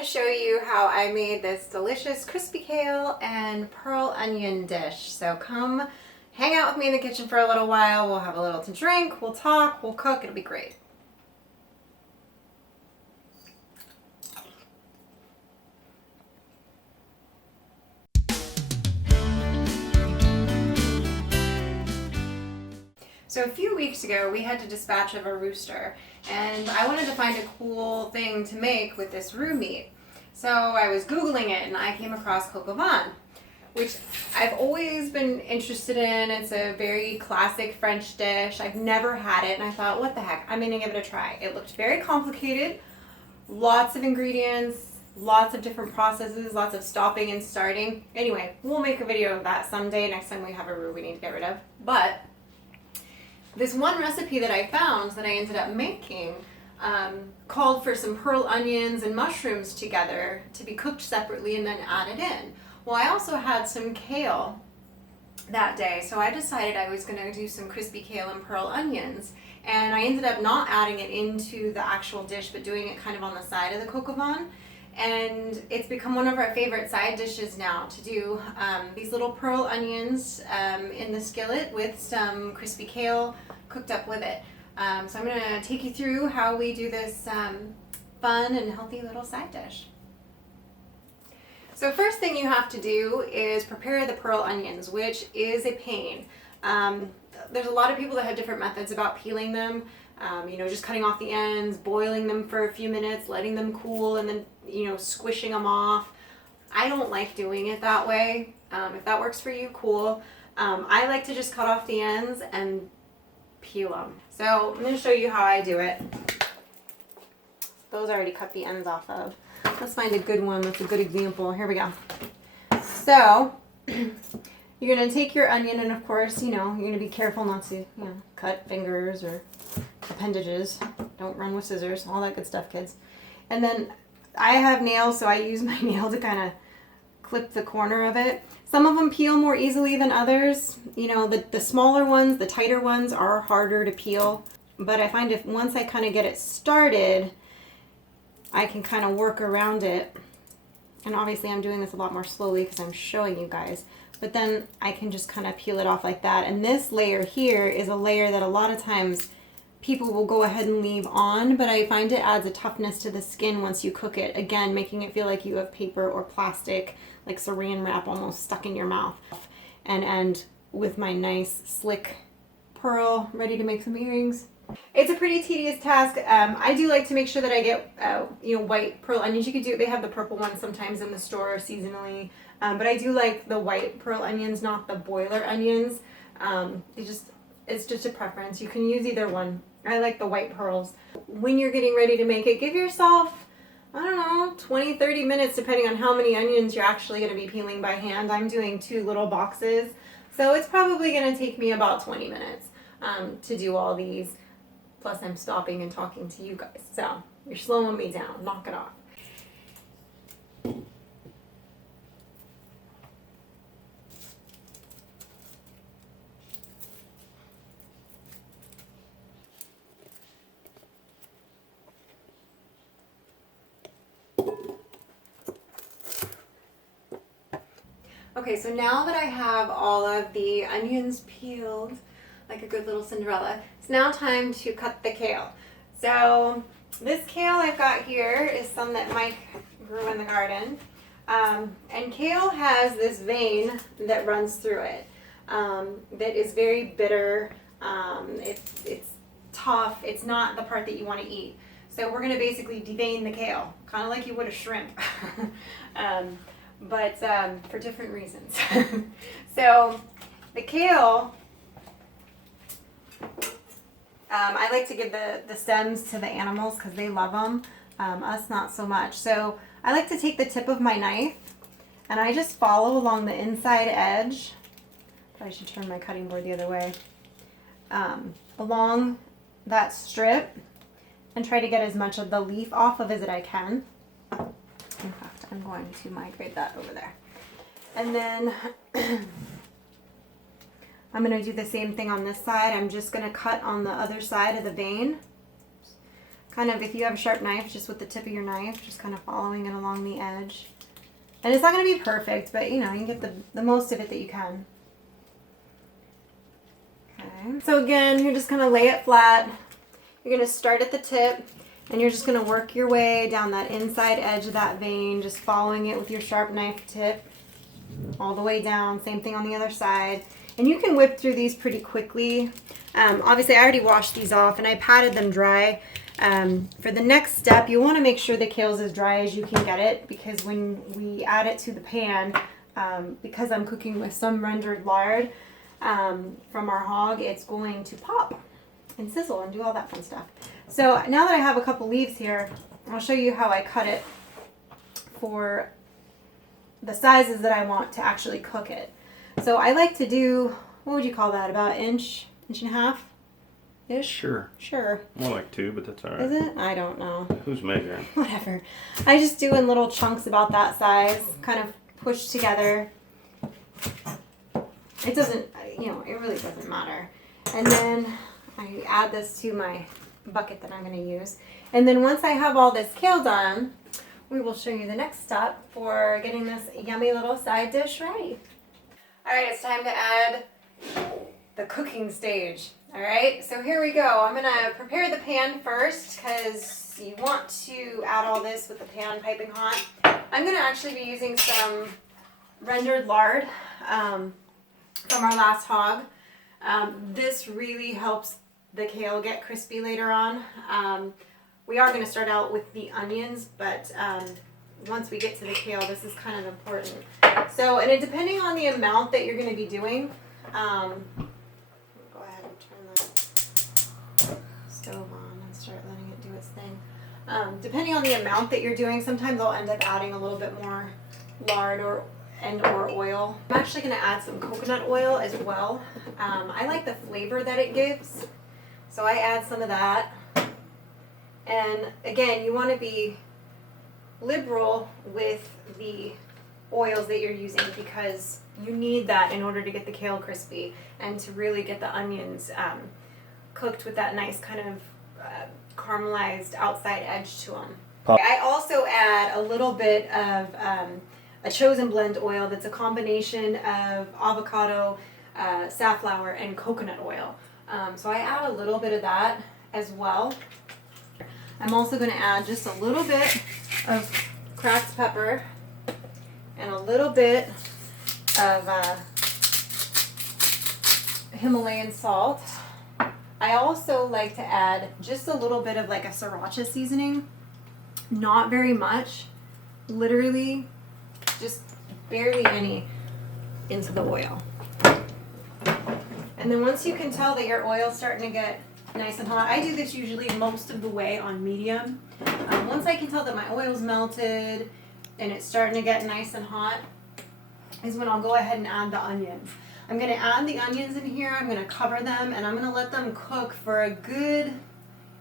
to show you how I made this delicious crispy kale and pearl onion dish. So come hang out with me in the kitchen for a little while. We'll have a little to drink, we'll talk, we'll cook, it'll be great. So a few weeks ago, we had to dispatch of a rooster, and I wanted to find a cool thing to make with this roux meat. So I was Googling it, and I came across coq au vin, which I've always been interested in. It's a very classic French dish. I've never had it, and I thought, what the heck, I'm gonna give it a try. It looked very complicated, lots of ingredients, lots of different processes, lots of stopping and starting. Anyway, we'll make a video of that someday, next time we have a roux we need to get rid of. But this one recipe that I found that I ended up making called for some pearl onions and mushrooms together to be cooked separately and then added in. Well, I also had some kale that day, so I decided I was going to do some crispy kale and pearl onions, and I ended up not adding it into the actual dish but doing it kind of on the side of the coq au vin. And it's become one of our favorite side dishes now to do these little pearl onions in the skillet with some crispy kale cooked up with it. So I'm going to take you through how we do this fun and healthy little side dish. So first thing you have to do is prepare the pearl onions, which is a pain. There's a lot of people that have different methods about peeling them. Just cutting off the ends, boiling them for a few minutes, letting them cool, and then, squishing them off. I don't like doing it that way. If that works for you, cool. I like to just cut off the ends and peel them. So I'm going to show you how I do it. Those I already cut the ends off of. Let's find a good one that's a good example. Here we go. So you're going to take your onion, and of course, you're going to be careful not to, cut fingers or appendages. Don't run with scissors, all that good stuff, kids. And then I have nails, so I use my nail to kind of clip the corner of it. Some of them peel more easily than others. The smaller ones, the tighter ones are harder to peel. But I find if once I kind of get it started, I can kind of work around it. And obviously I'm doing this a lot more slowly because I'm showing you guys. But then I can just kind of peel it off like that. And this layer here is a layer that a lot of times people will go ahead and leave on, but I find it adds a toughness to the skin once you cook it. Again, making it feel like you have paper or plastic, like saran wrap almost stuck in your mouth. And end with my nice slick pearl, ready to make some earrings. It's a pretty tedious task. I do like to make sure that I get, white pearl onions. You could do, they have the purple ones sometimes in the store seasonally. But I do like the white pearl onions, not the boiler onions. It's just a preference. You can use either one. I like the white pearls. When you're getting ready to make it, give yourself, 20, 30 minutes, depending on how many onions you're actually going to be peeling by hand. I'm doing 2 little boxes, so it's probably going to take me about 20 minutes to do all these. Plus I'm stopping and talking to you guys, so you're slowing me down. Knock it off. Okay, so now that I have all of the onions peeled, like a good little Cinderella, it's now time to cut the kale. So this kale I've got here is some that Mike grew in the garden. And kale has this vein that runs through it that is very bitter. It's tough. It's not the part that you want to eat. So we're going to basically devein the kale, kind of like you would a shrimp. But for different reasons. So the kale, I like to give the stems to the animals because they love them. Us not so much. So I like to take the tip of my knife and I just follow along the inside edge. I should turn my cutting board the other way. Along that strip and try to get as much of the leaf off of it as I can. In fact, I'm going to migrate that over there. And then I'm going to do the same thing on this side. I'm just going to cut on the other side of the vein. Kind of, if you have a sharp knife, just with the tip of your knife, just kind of following it along the edge. And it's not going to be perfect, but you know, you can get the most of it that you can. Okay. So again, you're just going to lay it flat. You're going to start at the tip, and you're just going to work your way down that inside edge of that vein, just following it with your sharp knife tip all the way down. Same thing on the other side. And you can whip through these pretty quickly. Obviously, I already washed these off, and I patted them dry. For the next step, you want to make sure the kale's as dry as you can get it, because when we add it to the pan, because I'm cooking with some rendered lard from our hog, it's going to pop and sizzle and do all that fun stuff. So now that I have a couple leaves here, I'll show you how I cut it for the sizes that I want to actually cook it. So I like to do, what would you call that, about inch and a half? Ish? Sure. More like 2, but that's all right. Is it? I don't know. Who's measuring? Whatever. I just do in little chunks about that size, kind of pushed together. It doesn't, you know, it really doesn't matter. And then I add this to my bucket that I'm going to use. And then once I have all this kale done, we will show you the next step for getting this yummy little side dish ready. All right, it's time to add the cooking stage. All right, so here we go. I'm gonna prepare the pan first because you want to add all this with the pan piping hot. I'm gonna actually be using some rendered lard from our last hog. This really helps the kale get crispy later on. We are gonna start out with the onions, but once we get to the kale, this is kind of important. So, and it, depending on the amount that you're gonna be doing, stove on and start letting it do its thing. Depending on the amount that you're doing, sometimes I'll end up adding a little bit more lard or oil. I'm actually going to add some coconut oil as well. I like the flavor that it gives, so I add some of that. And again, you want to be liberal with the oils that you're using, because you need that in order to get the kale crispy and to really get the onions cooked with that nice kind of caramelized outside edge to them. I also add a little bit of a chosen blend oil that's a combination of avocado, safflower, and coconut oil. So I add a little bit of that as well. I'm also going to add just a little bit of cracked pepper and a little bit of Himalayan salt. I also like to add just a little bit of like a sriracha seasoning, not very much, literally just barely any into the oil. And then once you can tell that your oil's starting to get nice and hot, I do this usually most of the way on medium. Once I can tell that my oil's melted and it's starting to get nice and hot is when I'll go ahead and add the onions. I'm going to add the onions in here, I'm going to cover them, and I'm going to let them cook for a good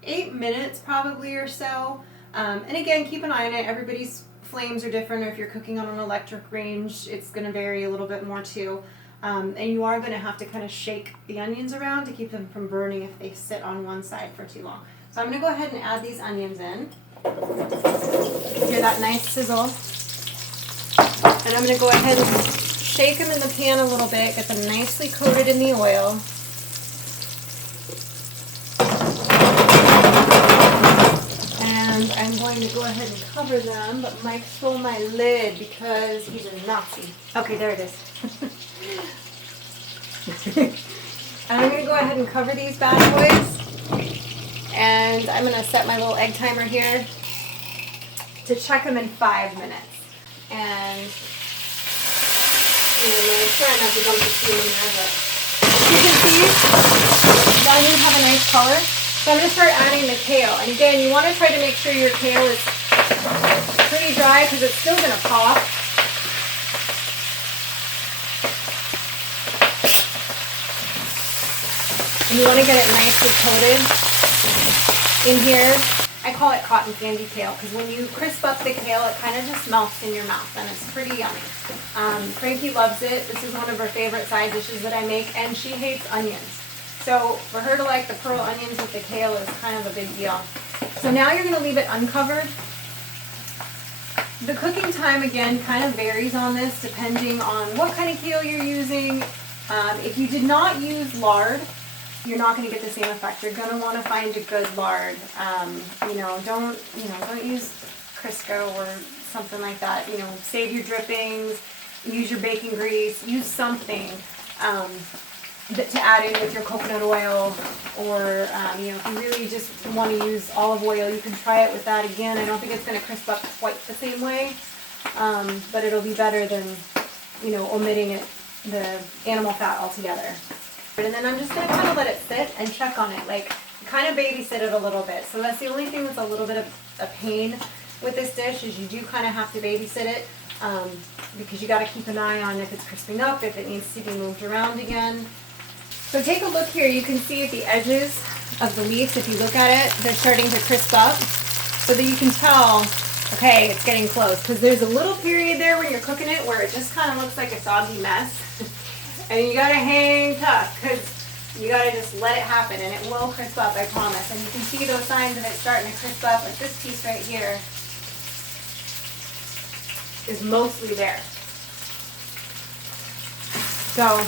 8 minutes probably or so. And again, keep an eye on it. Everybody's flames are different, or if you're cooking on an electric range, it's going to vary a little bit more too. And you are going to have to kind of shake the onions around to keep them from burning if they sit on one side for too long. So I'm going to go ahead and add these onions in. Hear that nice sizzle. And I'm going to go ahead and shake them in the pan a little bit, get them nicely coated in the oil. And I'm going to go ahead and cover them, but Mike stole my lid because he's a Nazi. Okay, there it is. And I'm going to go ahead and cover these bad boys. And I'm going to set my little egg timer here to check them in 5 minutes. And I'm going to try not to dump the steam in there, but you can see the onions have a nice color. So I'm going to start adding the kale. And again, you want to try to make sure your kale is pretty dry because it's still going to pop. And you want to get it nicely coated in here. I call it cotton candy kale because when you crisp up the kale, it kind of just melts in your mouth and it's pretty yummy. Frankie loves it. This is one of her favorite side dishes that I make, and she hates onions. So for her to like the pearl onions with the kale is kind of a big deal. So now you're gonna leave it uncovered. The cooking time, again, kind of varies on this depending on what kind of kale you're using. If you did not use lard, you're not going to get the same effect. You're going to want to find a good lard. Don't use Crisco or something like that. Save your drippings, use your bacon grease, use something to add in with your coconut oil, or if you really just want to use olive oil, you can try it with that again. I don't think it's going to crisp up quite the same way, but it'll be better than omitting the animal fat altogether. And then I'm just going to kind of let it sit and check on it, like kind of babysit it a little bit. So that's the only thing that's a little bit of a pain with this dish, is you do kind of have to babysit it, because you got to keep an eye on if it's crisping up, if it needs to be moved around again. So take a look here. You can see at the edges of the leaves, if you look at it, they're starting to crisp up, so that you can tell, okay, it's getting close. Because there's a little period there when you're cooking it where it just kind of looks like a soggy mess. And you gotta hang tough, because you gotta just let it happen, and it will crisp up, I promise. And you can see those signs of it starting to crisp up, like this piece right here is mostly there. So,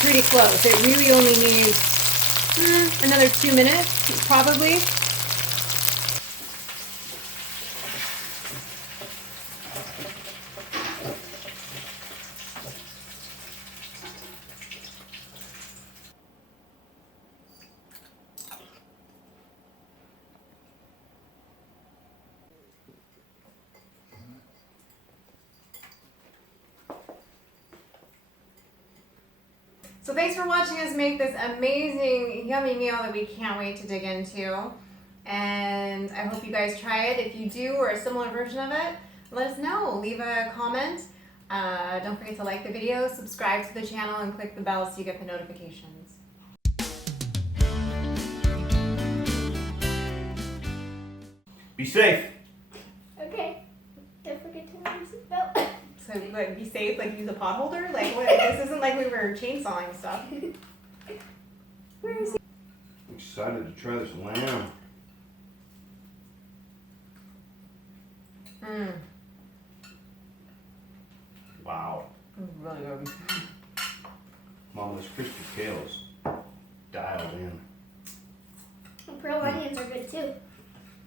pretty close. It really only needs another 2 minutes, probably. So thanks for watching us make this amazing, yummy meal that we can't wait to dig into. And I hope you guys try it. If you do, or a similar version of it, let us know. Leave a comment. Don't forget to like the video, subscribe to the channel, and click the bell so you get the notifications. Be safe. Okay. Don't forget to wear your seatbelt. So like, be safe, like use a pot holder? Like what? This isn't like we were chainsawing stuff. Where is he? I'm excited to try this lamb. Wow. Really good. Mom, those crispy kales dialed in. Pearl onions are good too.